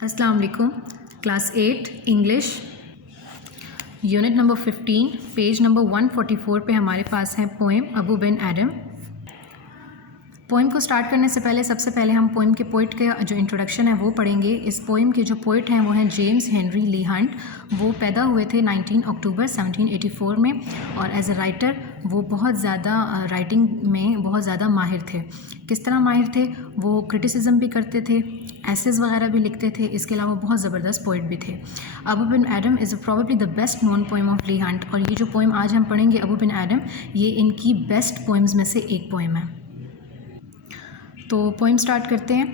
अस्सलाम वालेकुम। Class 8 English unit number 15 page number 144 पे हमारे पास है poem Abu Ben Adam. Poem को स्टार्ट करने से पहले सबसे पहले हम पोएम के पोइट का जो इंट्रोडक्शन है वो पढ़ेंगे। इस पोएम के जो पोइट हैं वो हैं जेम्स हेनरी ली हंट। वो पैदा हुए थे 19 अक्टूबर 1784 में और एज अ राइटर वो बहुत ज़्यादा राइटिंग में बहुत ज़्यादा माहिर थे। किस तरह माहिर थे? वो क्रिटिसिज्म भी करते थे, एसेज वगैरह भी लिखते थे, इसके अलावा बहुत ज़बरदस्त पोइट भी थे। Abou Ben Adhem is probably the best known poem of Leigh Hunt और ये जो पोएम आज हम पढ़ेंगे अबू बिन एडम, ये इनकी बेस्ट पोएम्स में से एक पोएम है। तो पोएम स्टार्ट करते हैं।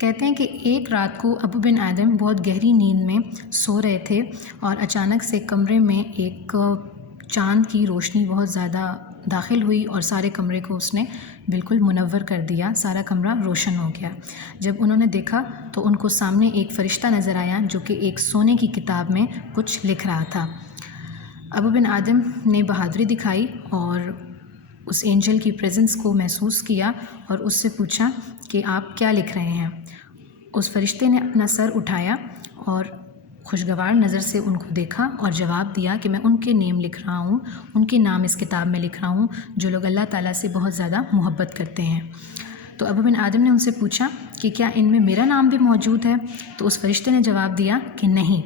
कहते हैं कि एक रात को अबू बिन एडम बहुत गहरी नींद में सो रहे थे और अचानक से कमरे में एक चाँद की रोशनी बहुत ज़्यादा दाखिल हुई और सारे कमरे को उसने बिल्कुल मुनव्वर कर दिया, सारा कमरा रोशन हो गया। जब उन्होंने देखा तो उनको सामने एक फ़रिश्ता नज़र आया जो कि एक सोने की किताब में कुछ लिख रहा था। अबू बिन एडम ने बहादुरी दिखाई और उस एंजल की प्रेजेंस को महसूस किया और उससे पूछा कि आप क्या लिख रहे हैं। उस फरिश्ते ने अपना सर उठाया और खुशगवार नज़र से उनको देखा और जवाब दिया कि मैं उनके नेम लिख रहा हूँ, उनके नाम इस किताब में लिख रहा हूँ जो लोग अल्लाह ताला से बहुत ज़्यादा मोहब्बत करते हैं। तो अबू बिन एडम ने उनसे पूछा कि क्या इनमें मेरा नाम भी मौजूद है? तो उस फरिश्ते ने जवाब दिया कि नहीं।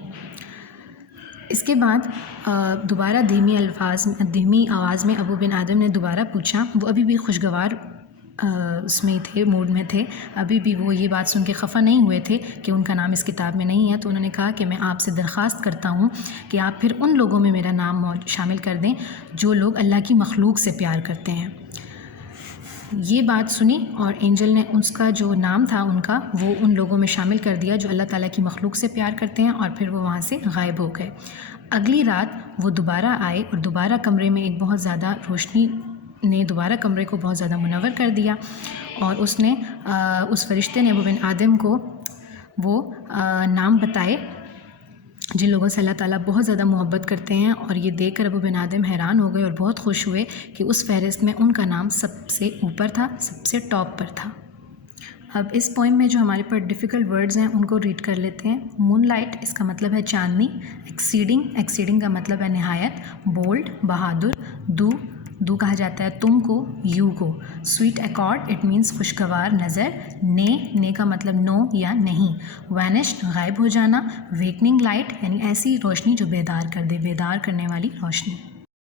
इसके बाद दोबारा धीमी आवाज़ में अबू बिन एडम ने दोबारा पूछा। वो अभी भी खुशगवार उसमें थे, मूड में थे, अभी भी वो ये बात सुन के खफा नहीं हुए थे कि उनका नाम इस किताब में नहीं है। तो उन्होंने कहा कि मैं आपसे दरख्वास्त करता हूँ कि आप फिर उन लोगों में मेरा नाम शामिल कर दें जो लोग अल्लाह की मखलूक से प्यार करते हैं। ये बात सुनी और एंजल ने उसका जो नाम था उनका वो उन लोगों में शामिल कर दिया जो अल्लाह ताला की मखलूक से प्यार करते हैं और फिर वो वहाँ से गायब हो गए। अगली रात वो दोबारा आए और दोबारा कमरे में एक बहुत ज़्यादा रोशनी ने दोबारा कमरे को बहुत ज़्यादा मुनव्वर कर दिया और उसने उस फरिश्ते ने अबू बिन एडम को वो नाम बताए जिन लोगों से अल्लाह ताला बहुत ज़्यादा मोहब्बत करते हैं। और ये देखकर अबू बिन एडम हैरान हो गए और बहुत खुश हुए कि उस फहरिस्त में उनका नाम सबसे ऊपर था, सबसे टॉप पर था। अब इस पोएम में जो हमारे पास डिफ़िकल्ट वर्ड्स हैं उनको रीड कर लेते हैं। मूनलाइट, इसका मतलब है चांदनी। एक्सीडिंग का मतलब है नहायत। बोल्ड, बहादुर। दू कहा जाता है तुम को, यू को। स्वीट अकॉर्ड, इट मीन्स खुशगवार नज़र। ने का मतलब नो या नहीं। वैनिश्ड, गायब हो जाना। वेकनिंग लाइट यानी ऐसी रोशनी जो बेदार कर दे, बेदार करने वाली रोशनी।